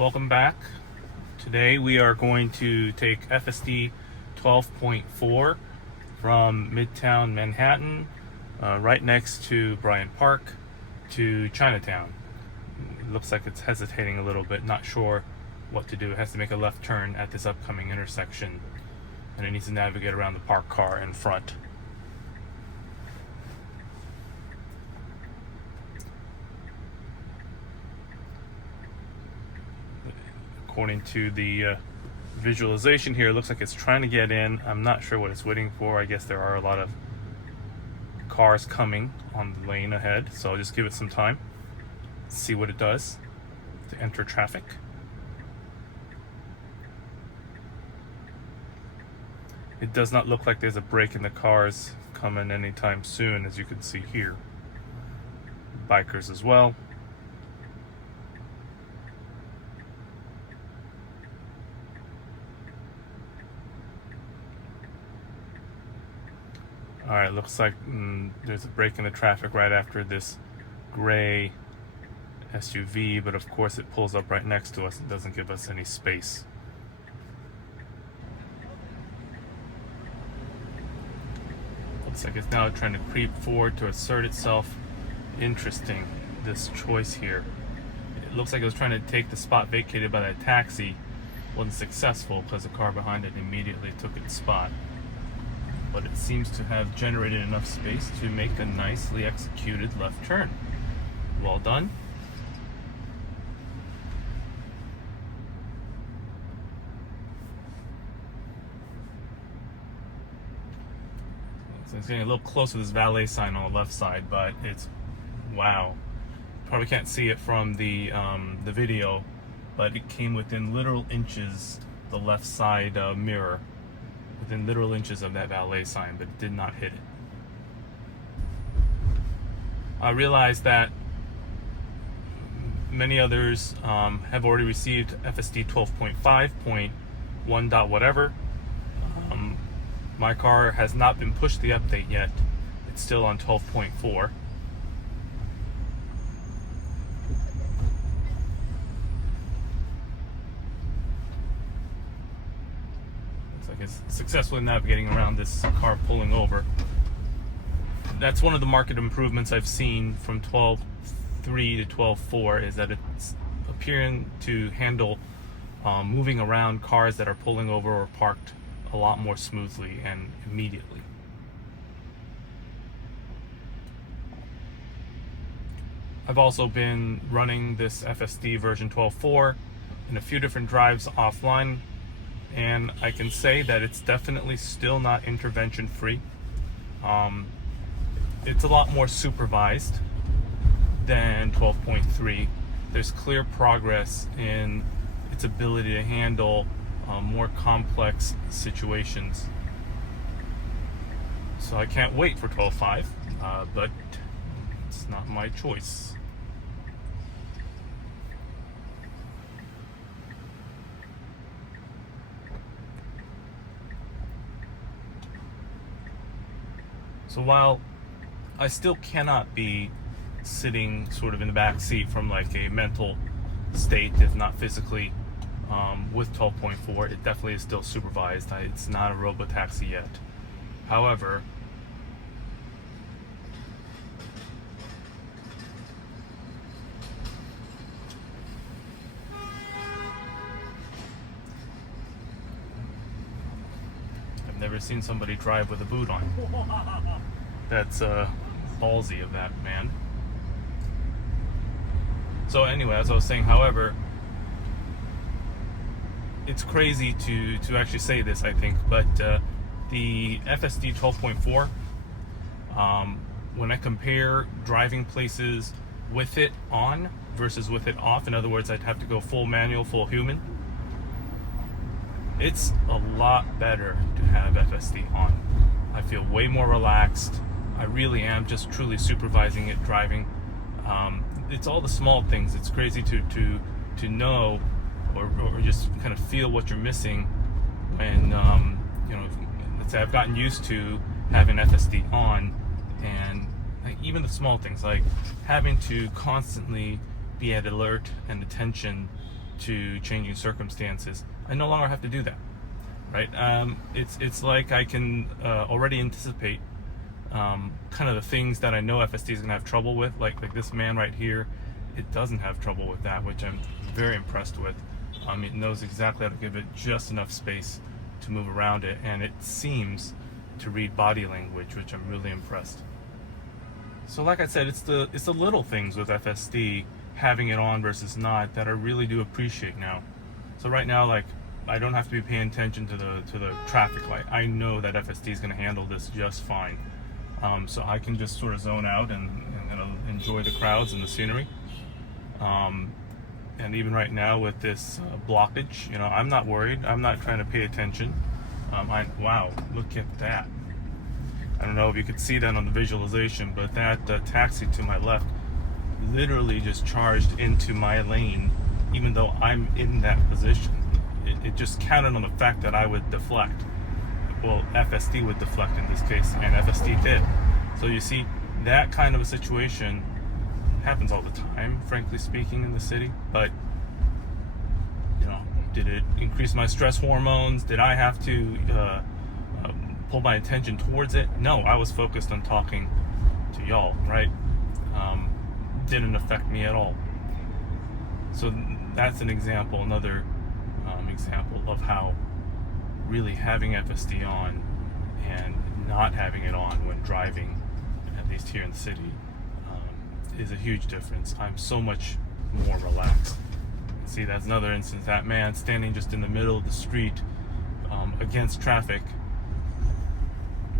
Welcome back. Today we are going to take FSD 12.4 from Midtown Manhattan, right next to Bryant Park, to Chinatown. It looks like it's hesitating a little bit, not sure what to do. It has to make a left turn at this upcoming intersection, and it needs to navigate around the parked car in front. According to the visualization here, it looks like it's trying to get in. I'm not sure what it's waiting for. I guess there are a lot of cars coming on the lane ahead, so I'll just give it some time, see what it does to enter traffic. It does not look like there's a break in the cars coming anytime soon, as you can see here. Bikers as well. Alright, looks like there's a break in the traffic right after this gray SUV, but of course it pulls up right next to us and doesn't give us any space. Looks like it's now trying to creep forward to assert itself. Interesting, this choice here. It looks like it was trying to take the spot vacated by that taxi. Wasn't successful because the car behind it immediately took its spot. But it seems to have generated enough space to make a nicely executed left turn. Well done. So it's getting a little close to this valet sign on the left side, but it's, wow. Probably can't see it from the video, but it came within literal inches, the left side mirror. Within literal inches of that valet sign, but it did not hit it. I realize that many others have already received FSD 12.5.1. whatever. My car has not been pushed the update yet. It's still on 12.4. Is successfully navigating around this car pulling over. That's one of the market improvements I've seen from 12.3 to 12.4, is that it's appearing to handle moving around cars that are pulling over or parked a lot more smoothly and immediately. I've also been running this FSD version 12.4 in a few different drives offline, and I can say that it's definitely still not intervention free. It's a lot more supervised than 12.3. There's clear progress in its ability to handle more complex situations. So I can't wait for 12.5, but it's not my choice. So while I still cannot be sitting sort of in the back seat from like a mental state, if not physically, with 12.4, it definitely is still supervised. It's not a robo-taxi yet. However, I've never seen somebody drive with a boot on. That's ballsy of that man. So anyway, as I was saying, however, it's crazy to actually say this, I think, but the FSD 12.4, when I compare driving places with it on versus with it off, in other words, I'd have to go full manual, full human, it's a lot better to have FSD on. I feel way more relaxed. I really am just truly supervising it, driving. It's all the small things. It's crazy to know or just kind of feel what you're missing when, let's say I've gotten used to having FSD on, and like, even the small things like having to constantly be at alert and attention to changing circumstances, I no longer have to do that, right? It's like I can already anticipate kind of the things that I know FSD is going to have trouble with, like this man right here. It doesn't have trouble with that, which I'm very impressed with. It knows exactly how to give it just enough space to move around it, and it seems to read body language, which I'm really impressed. So like I said, it's the little things with FSD, having it on versus not, that I really do appreciate now. So right now, like, I don't have to be paying attention to the traffic light. I know that FSD is going to handle this just fine. So I can just sort of zone out and enjoy the crowds and the scenery. And even right now with this blockage, I'm not worried. I'm not trying to pay attention. Wow, look at that. I don't know if you could see that on the visualization, but that taxi to my left literally just charged into my lane, even though I'm in that position. It just counted on the fact that I would deflect. Well, FSD would deflect in this case, and FSD did. So you see, that kind of a situation happens all the time, frankly speaking, in the city. But did it increase my stress hormones? Did I have to pull my attention towards it? No, I was focused on talking to y'all, right? Didn't affect me at all. So that's an example, another example of how really having FSD on and not having it on when driving, at least here in the city, is a huge difference. I'm so much more relaxed. See, that's another instance. That man standing just in the middle of the street against traffic,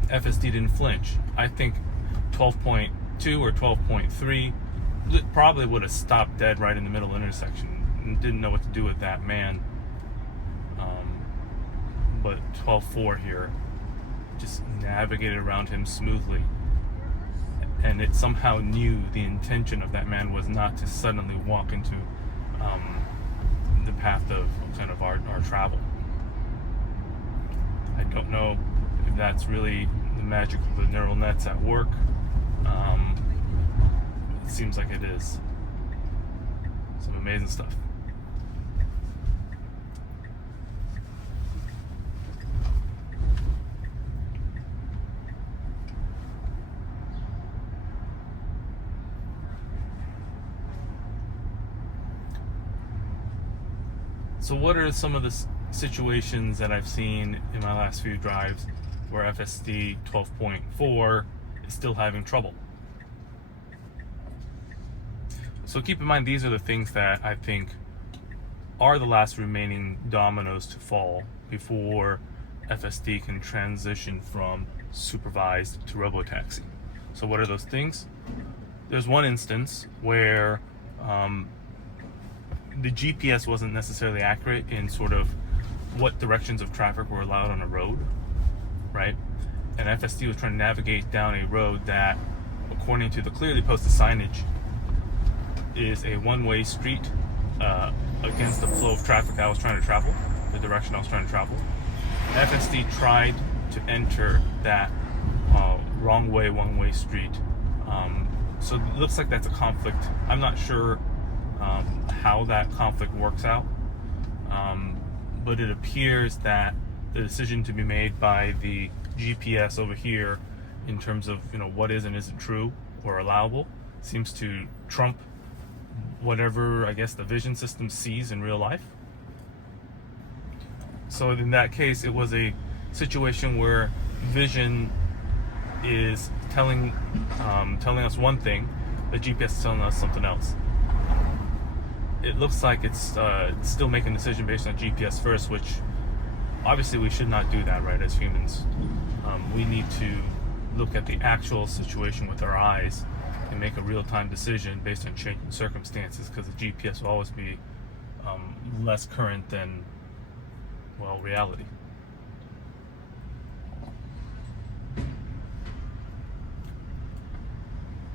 FSD didn't flinch. I think 12.2 or 12.3 probably would have stopped dead right in the middle of the intersection and didn't know what to do with that man. But 12.4 here just navigated around him smoothly. And it somehow knew the intention of that man was not to suddenly walk into the path of kind of our travel. I don't know if that's really the magic of the neural nets at work. It seems like it is. Some amazing stuff. So what are some of the situations that I've seen in my last few drives where FSD 12.4 is still having trouble? So keep in mind, these are the things that I think are the last remaining dominoes to fall before FSD can transition from supervised to robotaxi. So what are those things? There's one instance where the GPS wasn't necessarily accurate in sort of what directions of traffic were allowed on a road, right? And FSD was trying to navigate down a road that, according to the clearly posted signage, is a one-way street against the flow of traffic that I was trying to travel, the direction I was trying to travel. FSD tried to enter that wrong way, one-way street. So it looks like that's a conflict. I'm not sure how that conflict works out, but it appears that the decision to be made by the GPS over here in terms of what is and isn't true or allowable seems to trump whatever, I guess, the vision system sees in real life. So in that case, it was a situation where vision is telling us one thing, the GPS is telling us something else. It looks like it's still making a decision based on GPS first, which obviously we should not do that, right? As humans, we need to look at the actual situation with our eyes and make a real-time decision based on changing circumstances, because the GPS will always be less current than, well, reality.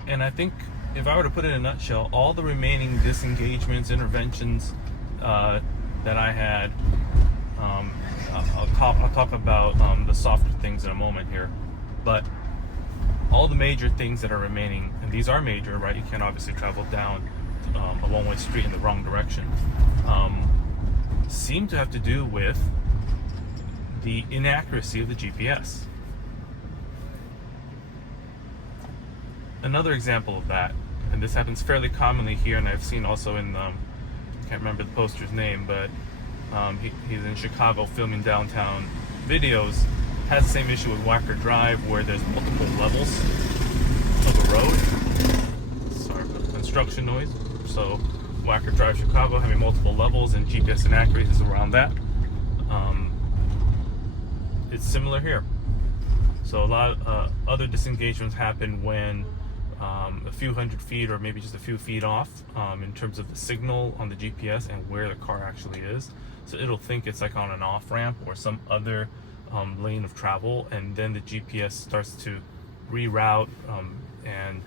And I think if I were to put it in a nutshell, all the remaining disengagements, interventions that I had, I'll talk about the softer things in a moment here, but all the major things that are remaining, and these are major, right? You can't obviously travel down a one-way street in the wrong direction. seem to have to do with the inaccuracy of the GPS. Another example of that, and this happens fairly commonly here, and I've seen also in, I can't remember the poster's name, but he's in Chicago filming downtown videos, has the same issue with Wacker Drive where there's multiple levels of a road. Sorry for the construction noise. So Wacker Drive, Chicago, having multiple levels and GPS inaccuracies around that. It's similar here. So a lot of other disengagements happen when a few hundred feet or maybe just a few feet off in terms of the signal on the GPS and where the car actually is. So it'll think it's like on an off ramp or some other lane of travel, and then the GPS starts to reroute, and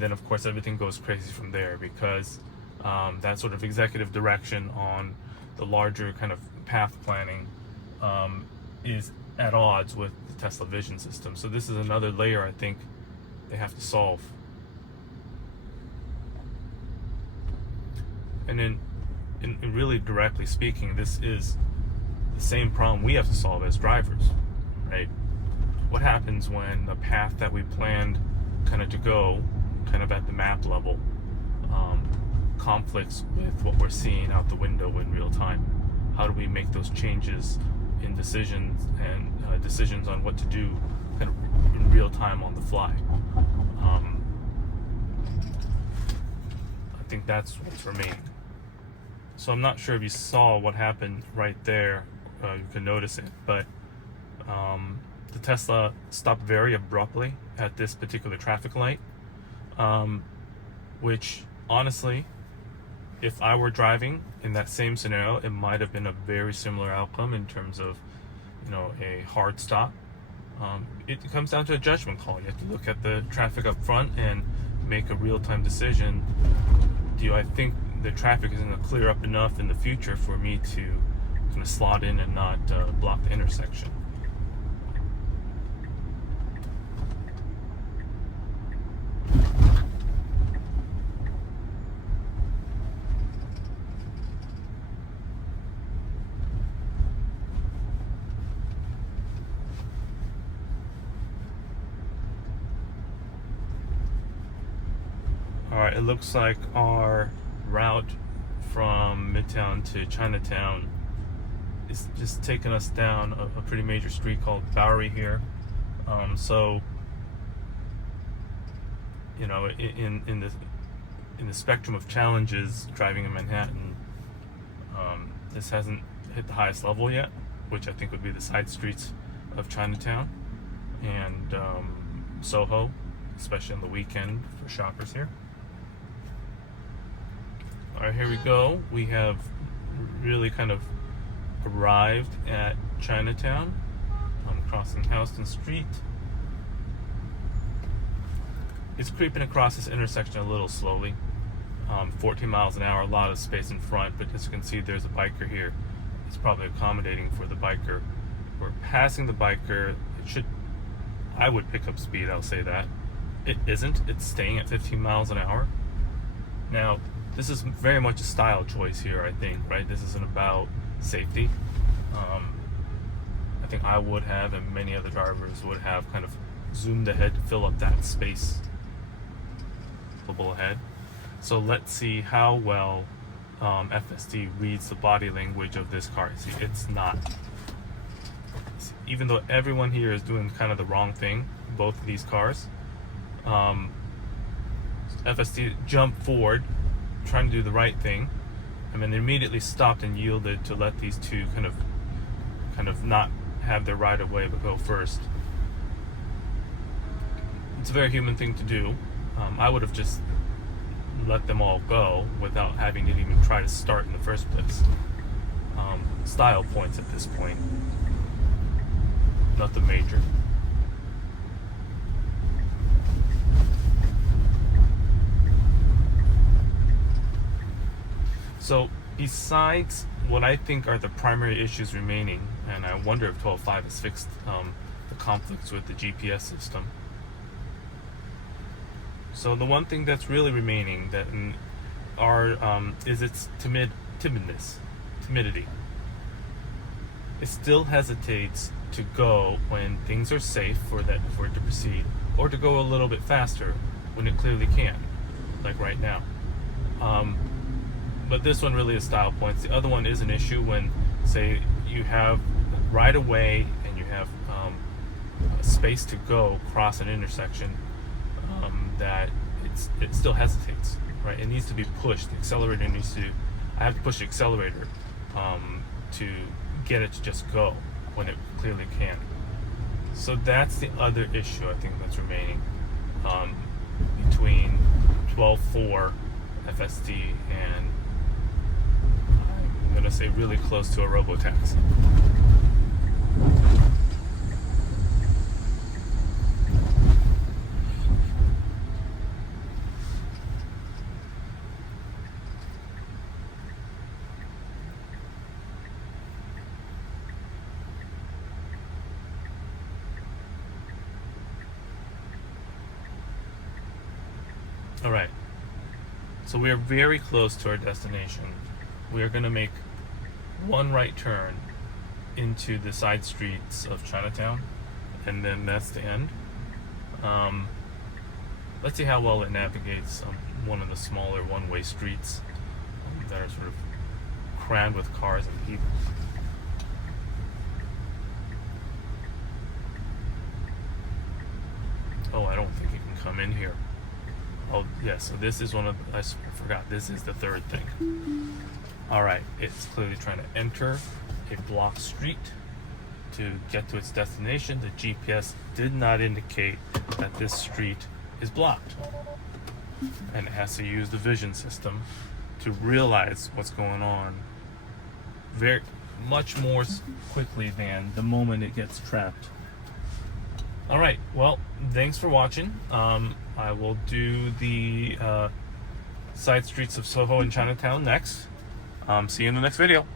then of course everything goes crazy from there, because that sort of executive direction on the larger kind of path planning is at odds with the Tesla vision system. So this is another layer I think they have to solve. And then, in really directly speaking, this is the same problem we have to solve as drivers, right? What happens when the path that we planned kind of to go, kind of at the map level, conflicts with what we're seeing out the window in real time? How do we make those changes in decisions and decisions on what to do kind of in real time on the fly? I think that's what's remaining. So I'm not sure if you saw what happened right there. You can notice it, but the Tesla stopped very abruptly at this particular traffic light, which honestly, if I were driving in that same scenario, it might have been a very similar outcome in terms of, a hard stop. It comes down to a judgment call. You have to look at the traffic up front and make a real-time decision. Do I think the traffic is going to clear up enough in the future for me to kind of slot in and not block the intersection? Alright, it looks like our route from Midtown to Chinatown is just taking us down a pretty major street called Bowery here. So, in the spectrum of challenges driving in Manhattan, this hasn't hit the highest level yet, which I think would be the side streets of Chinatown and Soho, especially on the weekend for shoppers here. Alright, here we go. We have really kind of arrived at Chinatown. I'm crossing Houston Street. It's creeping across this intersection a little slowly. 14 miles an hour, a lot of space in front, but as you can see, there's a biker here. It's probably accommodating for the biker. We're passing the biker. I would pick up speed, I'll say that. It isn't. It's staying at 15 miles an hour. Now, this is very much a style choice here, I think, right? This isn't about safety. I think I would have, and many other drivers would have, kind of zoomed ahead to fill up that space ahead. So let's see how well FSD reads the body language of this car. See, it's not. Even though everyone here is doing kind of the wrong thing, both of these cars, FSD jumped forward, trying to do the right thing, and then immediately stopped and yielded to let these two kind of not have their right of way but go first. It's a very human thing to do. I would have just let them all go without having to even try to start in the first place. Style points at this point, nothing major. So besides what I think are the primary issues remaining, and I wonder if 12.5 has fixed the conflicts with the GPS system. So the one thing that's really remaining is its timidity. it still hesitates to go when things are safe for it to proceed, or to go a little bit faster when it clearly can, like right now. But this one really is style points. The other one is an issue when, say, you have right away and you have a space to go across an intersection, that it still hesitates, right? It needs to be pushed. The accelerator needs to. I have to push the accelerator to get it to just go when it clearly can. So that's the other issue I think that's remaining between 12.4 FSD and, I'm going to say, really close to a robotaxi. All right, so we are very close to our destination. We are going to make one right turn into the side streets of Chinatown, and then that's the end. Let's see how well it navigates one of the smaller one-way streets that are sort of crammed with cars and people. Oh, I don't think you can come in here. Oh, yeah, so this is I forgot, this is the third thing. All right, it's clearly trying to enter a blocked street to get to its destination. The GPS did not indicate that this street is blocked. And it has to use the vision system to realize what's going on very much more quickly than the moment it gets trapped. All right, well, thanks for watching. I will do the side streets of Soho and Chinatown next. See you in the next video.